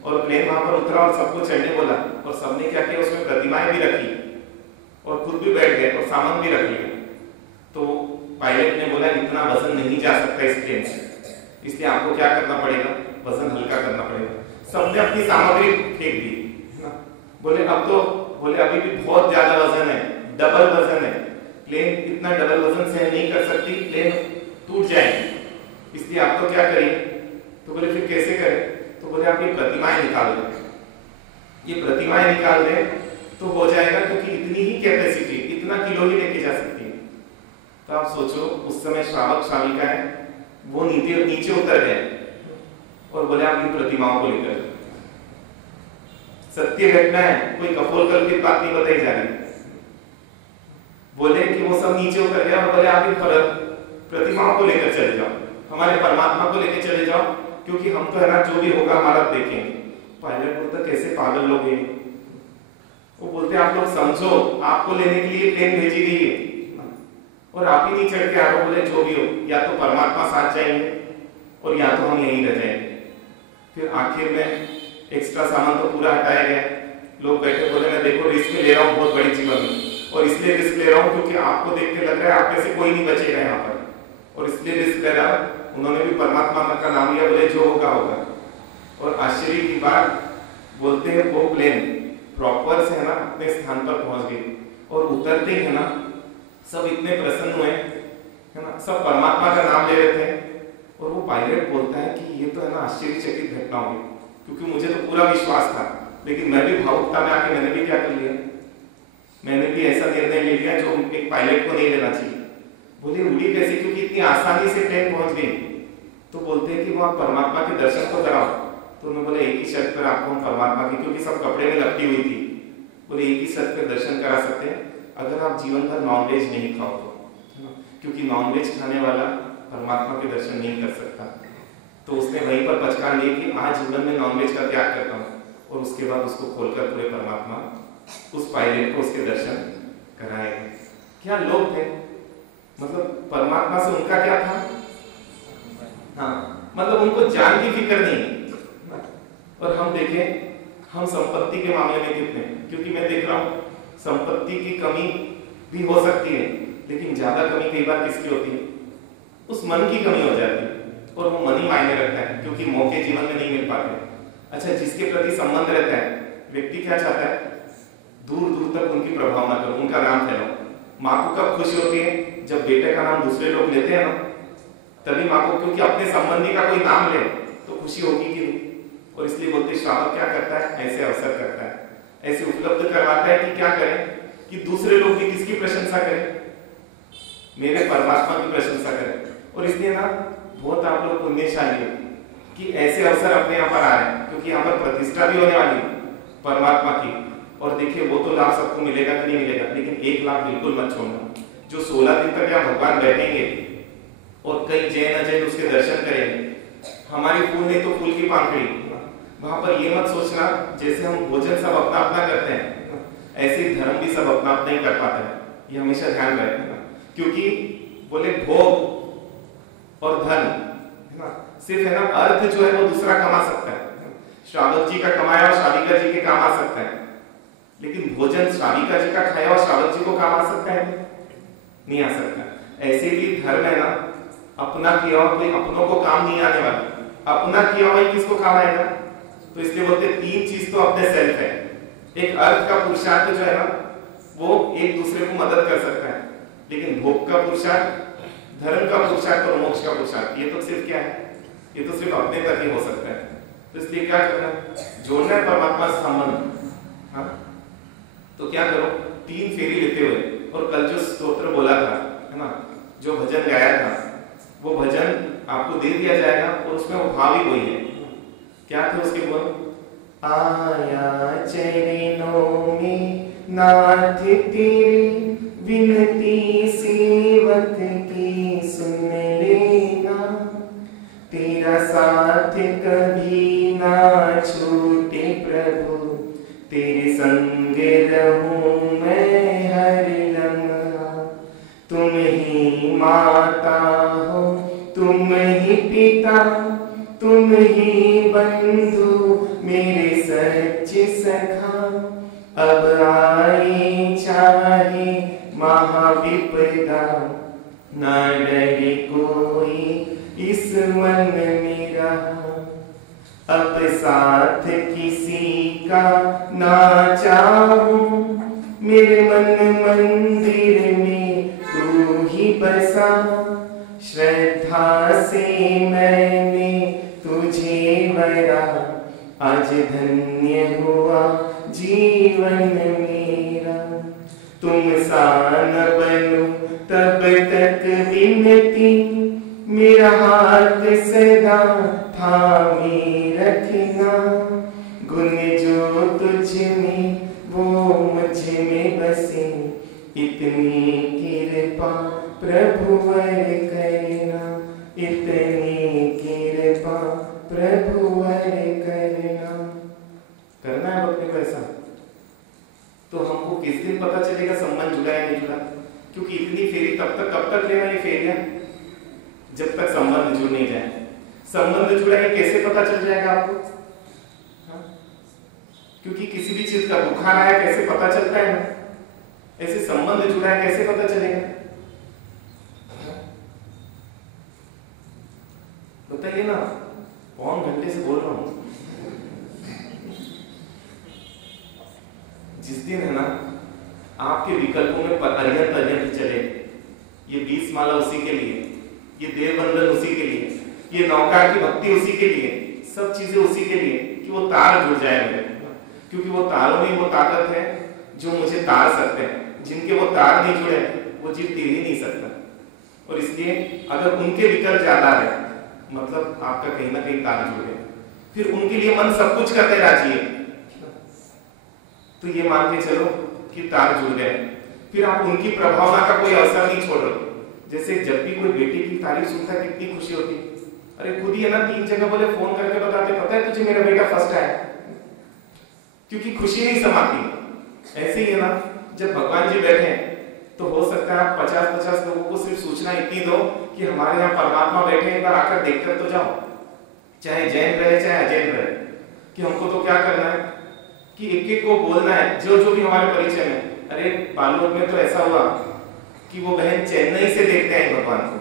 और प्लेन वहां पर उतरा और सबको चढ़ने बोला और सबने क्या किया, उसमें प्रतिमाएं भी रखी और खुद भी बैठ गए और सामान भी रख लिया। तो पायलट ने बोला इतना वजन नहीं जा सकता इस प्लेन से, इसलिए आपको क्या करना पड़ेगा, वजन हल्का करना पड़ेगा। सबने अपनी सामग्री फेंक दी ना, बोले अब तो, बोले अभी भी बहुत ज्यादा वजन है, डबल वजन है, प्लेन इतना डबल वजन सहन नहीं कर सकती, प्लेन टूट जाएगी, इसलिए आप तो क्या करिए। तो बोले फिर कैसे करें, तो बोले आप ये प्रतिमाएं निकाल दें, ये प्रतिमाएं निकाल दें तो हो जाएगा, क्योंकि इतनी ही कैपेसिटी, इतना किलो ही लेके जा सकती है। तो आप सोचो उस समय श्रावक श्राविका है वो नीचे उतर गए और बोले आप इन प्रतिमाओं को लेकर, सत्य घटना है, कोई कपोलकल्पित बात नहीं बताई जा रही। बोले कि वो सब नीचे उतर गया और बोले आप इन प्रतिमाओं को लेकर चले जाओ, हमारे परमात्मा को लेकर चले जाओ, क्योंकि हम तो है ना जो भी होगा हमारा देखेंगे। पायलट बोलता कैसे पागल लोग हैं, वो बोलते आप लोग समझो, आपको लेने के लिए प्लेन भेजी गई है और आप ही नहीं चढ़ के आ रहे हो। बोले जो भी हो, या तो परमात्मा साथ जाएंगे और या तो हम यहीं रह जाएंगे। फिर आखिर में एक्स्ट्रा सामान तो पूरा हटाया गया, लोग बैठे बोले मैं देखो रिस्क ले रहा हूँ बहुत बड़ी जीवन में, और इसलिए रिस्क ले रहा हूँ क्योंकि आपको देख के लग रहा है आप में से कोई नहीं बचेगा यहाँ पर, और इसलिए रिस्क ले रहा। उन्होंने भी परमात्मा का नाम लिया, बोले जो होगा होगा। और आश्चर्य की बात बोलते हैं वो प्लेन प्रॉपर से है ना अपने स्थान पर पहुंच गई, और उतरते ही है ना सब इतने प्रसन्न हुए है ना, सब परमात्मा का नाम ले रहे थे। और वो पायलट बोलता है कि ये तो है ना आश्चर्यचकित घटना हुई, क्योंकि मुझे तो पूरा विश्वास था, लेकिन मैं भी भावुकता में आके मैंने भी क्या कर लिया, मैंने भी ऐसा निर्णय ले लिया जो एक पायलट को नहीं लेना चाहिए। बोले उड़ी कैसे, क्योंकि इतनी आसानी से ट्रेन पहुंच गई। तो बोलते हैं कि वो आप परमात्मा के दर्शन तो कराओ। तो उन्होंने बोले एक ही शर्त पर आपको हम परमात्मा की, क्योंकि सब कपड़े में लपटी हुई थी, बोले एक ही शर्त पर दर्शन करा सकते हैं, अगर आप जीवन भर नॉनवेज नहीं खाओ तो, क्योंकि नॉनवेज खाने वाला परमात्मा के दर्शन नहीं कर सकता। तो उसने वहीं पर पचकार लिए कि आज जीवन में नॉनवेज का त्याग करता हूँ, और उसके बाद उसको खोलकर पूरे परमात्मा उस पायलट को उसके दर्शन कराए। क्या लोग थे, मतलब परमात्मा से उनका क्या था, हाँ मतलब उनको जान की फिक्र नहीं। और हम देखें हम संपत्ति के मामले में कितने, क्योंकि मैं देख रहा हूँ संपत्ति की कमी भी हो सकती है, लेकिन ज्यादा कमी कई बार किसकी होती है, उस मन की कमी हो जाती है, और वो मन ही मायने रखता है, क्योंकि मौके जीवन में नहीं मिल पाते। अच्छा, जिसके प्रति संबंध रहता है व्यक्ति क्या चाहता है, दूर दूर तक उनकी प्रभाव ना करो, उनका नाम फैलाओ। माँ को कब खुशी होती है, जब बेटे का नाम दूसरे लोग लेते हैं ना, तभी माँ को, क्योंकि अपने संबंधी का कोई नाम ले तो खुशी होगी कि नहीं। और इसलिए बोलते श्रावक क्या करता है, ऐसे अवसर करता है, ऐसे उपलब्ध करवाता है कि क्या करें कि दूसरे लोग भी किसकी प्रशंसा करें, मेरे परमात्मा की प्रशंसा करें। और इसलिए ना बहुत आप लोग पुण्यशाली हो कि ऐसे अवसर अपने यहाँ पर आ रहे हैं, क्योंकि यहाँ पर प्रतिष्ठा भी होने वाली है परमात्मा की। और देखिए वो तो लाभ सबको मिलेगा कि नहीं मिलेगा, लेकिन एक लाभ बिल्कुल मत छोड़ना, जो 16 दिन तक यहाँ भगवान बैठेंगे और कई जैन अजैन उसके दर्शन करेंगे, हमारी फूल नहीं तो फूल की पाखड़ी, वहां पर ये मत सोचना जैसे हम भोजन सब अपना अपना करते हैं ऐसे धर्म भी सब अपना अपना ही कर पाते हैं, ये हमेशा ध्यान रखना। क्योंकि बोले भोग और धन है ना, सिर्फ है ना अर्थ जो है वो दूसरा कमा सकता है, श्रावक जी का कमाया और श्राविका जी के काम आ सकता है, लेकिन भोजन श्राविका जी का खाया और श्रावक जी को काम आ सकता है, नहीं आ सकता। ऐसे भी धर्म है ना, अपना किया हुआ कोई अपनों को काम नहीं आने वाला, अपना किया हुआ किसको काम आएगा। तो इसलिए बोलते तीन चीज तो अपने सेल्फ है, एक अर्थ का पुरुषार्थ जो है ना वो एक दूसरे को मदद कर सकता है, लेकिन भोग का पुरुषार्थ, धर्म का पुरुषार्थ और मोक्ष का पुरुषार्थ ये तो सिर्फ क्या है, ये तो सिर्फ अपने तक ही हो सकता है। तो इसलिए क्या करना, जोड़ना है परमात्मा से संबंध। हाँ तो क्या करो, 3 फेरी लेते हुए, और कल जो स्तोत्र बोला था है ना, जो भजन गाया था वो भजन आपको दे दिया जाएगा, और उसमें वो भाव ही वही है। क्या थे उसके बोल, आया चरणों में नाथ तेरी विनती सेवक की सुन लेना, तेरा साथ कभी ना छूटे प्रभु, तेरे संग रहूं मैं हर लम्हा, तुम ही माता हो तुम ही पिता तुम ही बंधु मेरे सच सखा, अब आए चाहे महाविपदा, न डरे कोई इस मन साथ किसी का ना चाहूं, मेरे मन मंदिर में तू ही बसा, श्रद्धा से मैंने तुझे वरा, आज धन्य हुआ जीवन मेरा। तुम सा न बनो तब तक विनती, मेरा हाथ सदा थामे रखना, गुण जो तुझ में वो मुझ में बसे, इतनी कृपा प्रभुवर करना, इतनी कृपा प्रभुवर करना। करना है अपने को ऐसा, तो हमको किस दिन पता चलेगा संबंध जुड़ा है नहीं जुड़ा? क्योंकि इतनी फेरी तब तक कब तक लेना ये फेरियां, जब तक संबंध जुड़ नहीं जाए। संबंध जुड़ा है कैसे पता चल जाएगा आपको? हाँ? क्योंकि किसी भी चीज का बुखार आया कैसे पता चलता है? ऐसे संबंध जुड़ा है कैसे पता चलेगा? बताइए ना, कौन घंटे से बोल रहा हूं। जिस दिन है ना आपके विकल्पों में अरिहंत अरिहंत चले, ये 20 माला उसी के लिए, ये देव बंधन उसी के लिए, ये नौकार की भक्ति उसी के लिए, सब चीजें उसी के लिए कि वो तार जुड़ जाए मेरे, क्योंकि वो तारों में वो ताकत है जो मुझे तार सकते हैं। जिनके वो तार नहीं जुड़े वो जीव तीर ही नहीं सकता। और इसलिए अगर उनके विकल्प ज्यादा है मतलब आपका कहीं ना कहीं तार जुड़े, फिर उनके लिए मन सब कुछ करते राजी है, तो ये मान के चलो कि तार जुड़ गए। फिर आप उनकी प्रभावना का कोई अवसर नहीं छोड़ रहे। जैसे जब भी कोई बेटी की तारीफ सुनता है कितनी खुशी होती, अरे खुद ही है ना 3 जगह बोले फोन करके बताते, पता है तुझे मेरा बेटा फर्स्ट आया, क्योंकि खुशी नहीं समाती। ऐसे ही है ना, जब भगवान जी बैठे तो हो सकता है आप 50-50 लोगों को सिर्फ सूचना इतनी दो कि हमारे यहाँ परमात्मा बैठे, एक बार आकर देखकर तो जाओ, चाहे जैन रहे चाहे अजैन रहे, कि हमको तो क्या करना है कि एक एक को बोलना है जो जो भी हमारे परिचय में। अरे बालोद में तो ऐसा हुआ कि वो बहन चेन्नई से देखते हैं भगवान को,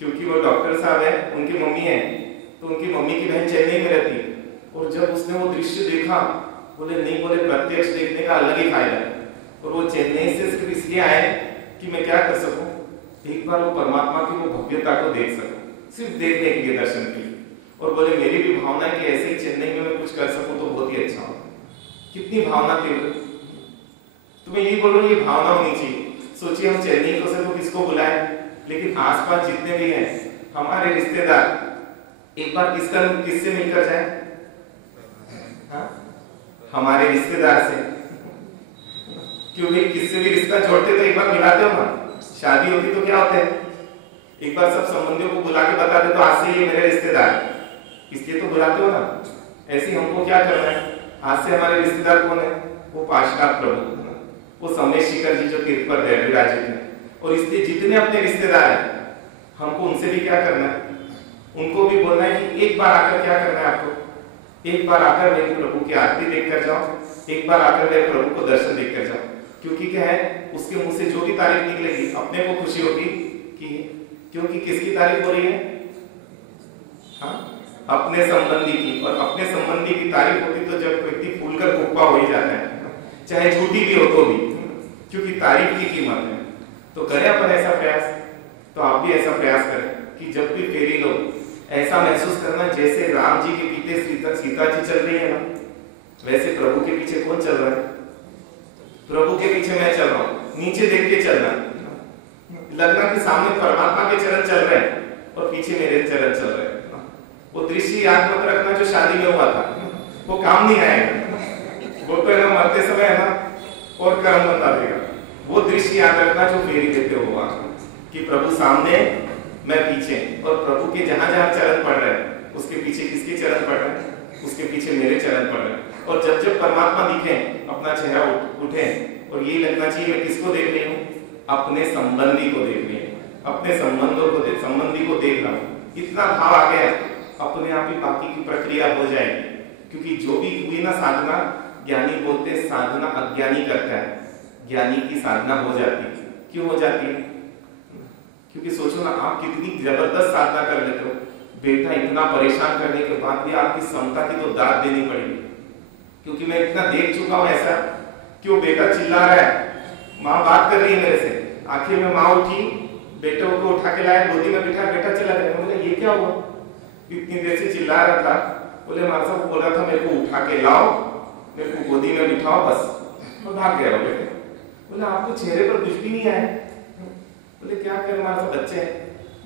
क्योंकि वो डॉक्टर साहब है, उनकी मम्मी है, तो उनकी मम्मी की बहन चेन्नई में रहती। और जब उसने वो दृश्य देखा, बोले नहीं, बोले प्रत्यक्ष देखने का अलग ही फायदा है। और वो चेन्नई से सिर्फ इसलिए आए कि मैं क्या कर सकूं, एक बार वो परमात्मा की वो भव्यता को देख सकूं, सिर्फ देखने के लिए, दर्शन के लिए। और बोले मेरी भी भावना है कि ऐसे ही चेन्नई में मैं कुछ कर सकूं तो बहुत ही अच्छा हो। कितनी भावना तीव्र, तो मैं यही बोल रहा हूँ, ये भावना होनी चाहिए। सोचिए हम चेन्नई को से तो किसको बुलाएं, लेकिन आसपास जितने भी हैं हमारे रिश्तेदार, एक बार किससे मिलकर जाए? हाँ? हमारे रिश्तेदार से। क्यों भाई, किससे भी रिश्ता जोड़ते तो एक बार मिलाते हो ना। शादी होती तो क्या होता है, एक बार सब संबंधियों को बुला के बता दे तो आज से ये मेरे रिश्तेदार, इसलिए तो बुलाते हो ना। ऐसे हमको क्या करना है, आज से हमारे रिश्तेदार कौन है? वो पार्श्वनाथ प्रभु, वो समेश शिखर जी जो तीर्थ पर विराजित है। और इसलिए जितने अपने रिश्तेदार हैं हमको उनसे भी क्या करना है, उनको भी बोलना है कि एक बार आकर क्या करना है आपको, एक बार आकर मेरे प्रभु की आरती देखकर जाओ, एक बार आकर मेरे प्रभु को दर्शन देखकर जाओ। क्योंकि क्या है, उसके मुंह से जो भी तारीफ निकलेगी अपने को खुशी होगी कि क्योंकि किसकी तारीफ हो रही है? हाँ, अपने संबंधी की। और अपने संबंधी की तारीफ होती तो जब व्यक्ति फूलकर कुप्पा हो ही जाता है, चाहे झूठी भी हो तो भी, क्योंकि तारीफ की कीमत है। तो करें अपन ऐसा प्रयास, तो आप भी ऐसा प्रयास करें कि जब भी फेरी लो ऐसा महसूस करना जैसे राम जी के पीछे सीता जी चल रही है ना, वैसे प्रभु के पीछे कौन चल रहा है? प्रभु के पीछे मैं चल रहा हूँ। नीचे देख के चलना, लगना कि सामने परमात्मा के चरण चल रहे हैं और पीछे मेरे चरण चल रहे हैं। वो दृश्य याद मत रखना जो शादी में हुआ था, वो काम नहीं आएगा। वो तो है ना मरते समय है ना और कर्म बता देगा। वो दृश्य याद रखना जो फेरी देते हुआ कि प्रभु सामने मैं पीछे, और प्रभु के जहां जहां चरण पड़ रहे हैं उसके पीछे किसके चरण पड़ रहे हैं? उसके पीछे मेरे चरण पड़ रहे हैं। और जब जब परमात्मा दिखे अपना चेहरा उठे और यही लगना चाहिए मैं किसको देख रही हूँ? अपने संबंधी को देख रही हूँ, अपने संबंधी को देख रहा हूँ। इतना भाव आ गया अपने आप ही बाकी की प्रक्रिया हो जाएगी। क्योंकि जो भी हुई ना साधना, ज्ञानी बोलते साधना अज्ञानी करता है, ज्ञानी की साधना हो जाती है। क्यों हो जाती है? क्योंकि सोचो ना, आप कितनी जबरदस्त साधना कर लेते हो, बेटा इतना परेशान करने के बाद भी आपकी समता की तो दाद देनी पड़ेगी, क्योंकि मैं इतना देख चुका हूं ऐसा कि वो बेटा चिल्ला रहा है, माँ बात कर रही है मेरे से, आखिर में माँ उठी, बेटे को उठा के लाया, गोदी में बिठा, बेटा चला गया। बोले ये क्या हुआ, इतनी देर से चिल्ला रहा था। बोले माँ साहब बोला था मेरे को उठा के लाओ, मेरे को गोदी में बिठाओ, बस मैं भाग गया बेटे। बोले आपको चेहरे पर कुछ भी नहीं आया। बोले क्या कर हमारे साथ बच्चे हैं।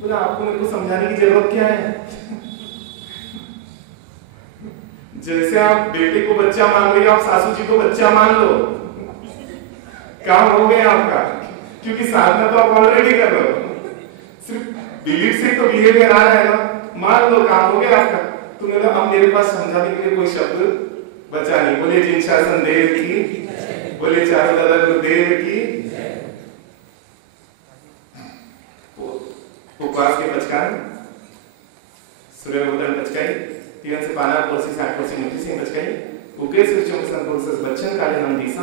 बोला आपको मेरे को समझाने की जरूरत क्या है, जैसे आप बेटे को बच्चा मान रही हो, आप सासू जी को बच्चा मान लो, काम हो गया आपका, क्योंकि साधना तो आप ऑलरेडी कर रहे हो, सिर्फ बिलीफ से तो बिहेवियर आ रहा है ना, मान लो काम हो गया आपका। तो अब मेरे पास समझाने के लिए कोई शब्द बचा नहीं। बोले जिन शासन देव की, बोले चारों दादा गुरुदेव की। उपवास के पचकान सूर्य उदन पचकाई, तीन से पाना कोसी 60% मुट्ठी से पचकाई, उके से 24% बच्चन काले नाम दीसा।